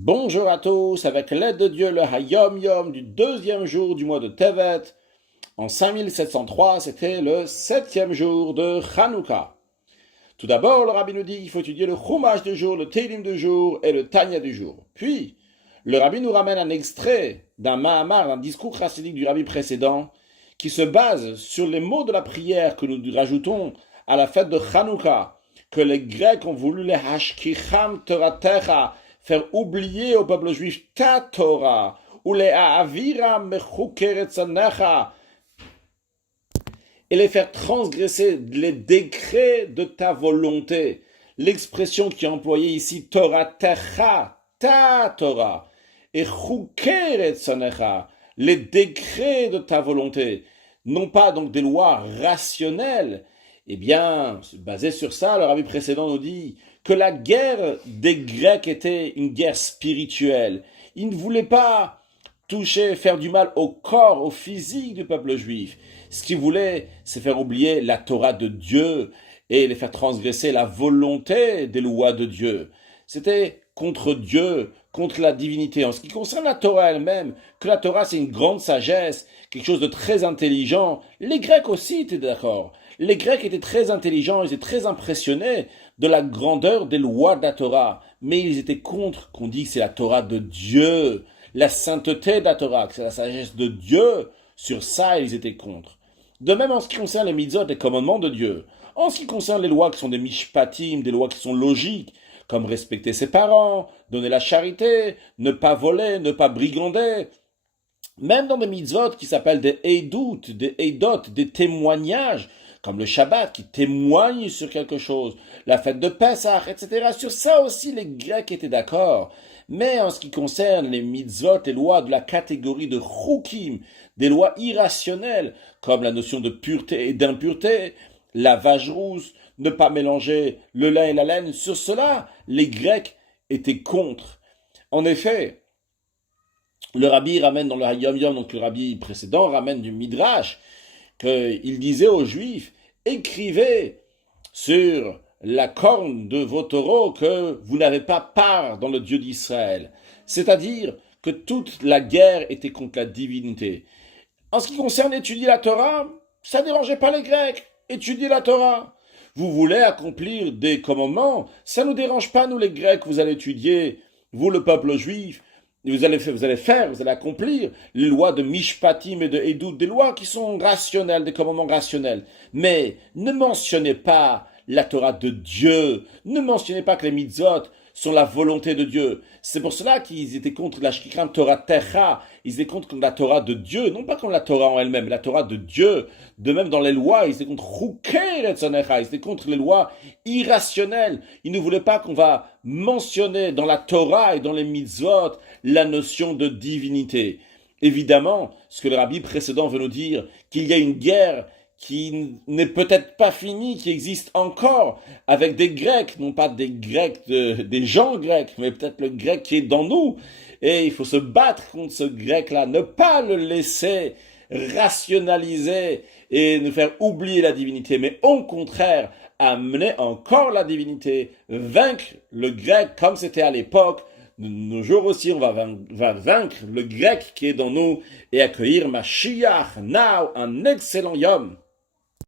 Bonjour à tous, avec l'aide de Dieu, le Hayom Yom du deuxième jour du mois de Tevet. En 5703, c'était le septième jour de Hanouka. Tout d'abord, le rabbi nous dit qu'il faut étudier le Chumash du jour, le Teilim du jour et le Tanya du jour. Puis, le rabbi nous ramène un extrait d'un Mahamar, d'un discours chassidique du rabbi précédent, qui se base sur les mots de la prière que nous rajoutons à la fête de Hanouka, que les Grecs ont voulu les Hashkicham Toratecha, faire oublier au peuple juif ta Torah, ou les Avira Mechukeretzanecha, et les faire transgresser les décrets de ta volonté. L'expression qui est employée ici, Torah Techa, ta Torah, et Chukeretzanecha, les décrets de ta volonté, non pas donc des lois rationnelles. Eh bien, basé sur ça, le rabbi précédent nous dit que la guerre des Grecs était une guerre spirituelle. Ils ne voulaient pas toucher, faire du mal au corps, au physique du peuple juif. Ce qu'ils voulaient, c'est faire oublier la Torah de Dieu et les faire transgresser la volonté des lois de Dieu. C'était contre Dieu, contre la divinité. En ce qui concerne la Torah elle-même, que la Torah c'est une grande sagesse, quelque chose de très intelligent, les Grecs aussi étaient d'accord. Les Grecs étaient très intelligents, ils étaient très impressionnés de la grandeur des lois de la Torah, mais ils étaient contre qu'on dise que c'est la Torah de Dieu, la sainteté de la Torah, que c'est la sagesse de Dieu. Sur ça, ils étaient contre. De même en ce qui concerne les mitzvot, les commandements de Dieu, en ce qui concerne les lois qui sont des mishpatim, des lois qui sont logiques, comme respecter ses parents, donner la charité, ne pas voler, ne pas brigander, même dans des mitzvot qui s'appellent des eidot, des témoignages, comme le Shabbat qui témoigne sur quelque chose, la fête de Pessah, etc. Sur ça aussi, les Grecs étaient d'accord. Mais en ce qui concerne les mitzvot, les lois de la catégorie de chukim, des lois irrationnelles, comme la notion de pureté et d'impureté, la vache rousse, ne pas mélanger le lin et la laine, sur cela, les Grecs étaient contre. En effet, le rabbi ramène dans le Hayom Yom, donc le rabbi précédent ramène du Midrash, qu'il disait aux Juifs, écrivez sur la corne de vos taureaux que vous n'avez pas part dans le Dieu d'Israël. C'est-à-dire que toute la guerre était contre la divinité. En ce qui concerne étudier la Torah, ça ne dérangeait pas les Grecs. Étudier la Torah. Vous voulez accomplir des commandements, ça ne nous dérange pas, nous les Grecs, vous allez étudier, vous le peuple juif, vous allez accomplir les lois de Mishpatim et de Edout, des lois qui sont rationnelles, des commandements rationnels. Mais ne mentionnez pas la Torah de Dieu, ne mentionnez pas que les mitzvot sont la volonté de Dieu. C'est pour cela qu'ils étaient contre la Shkikram Torah Techa, ils étaient contre la Torah de Dieu, non pas contre la Torah en elle-même, la Torah de Dieu. De même dans les lois, ils étaient contre Chukei Retzonecha, ils étaient contre les lois irrationnelles. Ils ne voulaient pas qu'on va mentionner dans la Torah et dans les mitzvot la notion de divinité. Évidemment, ce que le rabbi précédent veut nous dire, qu'il y a une guerre qui n'est peut-être pas finie, qui existe encore, avec des Grecs, non pas des Grecs, des gens grecs, mais peut-être le grec qui est dans nous. Et il faut se battre contre ce grec-là, ne pas le laisser rationaliser et nous faire oublier la divinité, mais au contraire, amener encore la divinité, vaincre le grec comme c'était à l'époque. De nos jours aussi, on va vaincre le grec qui est dans nous et accueillir Mashiach, now, un excellent Yom.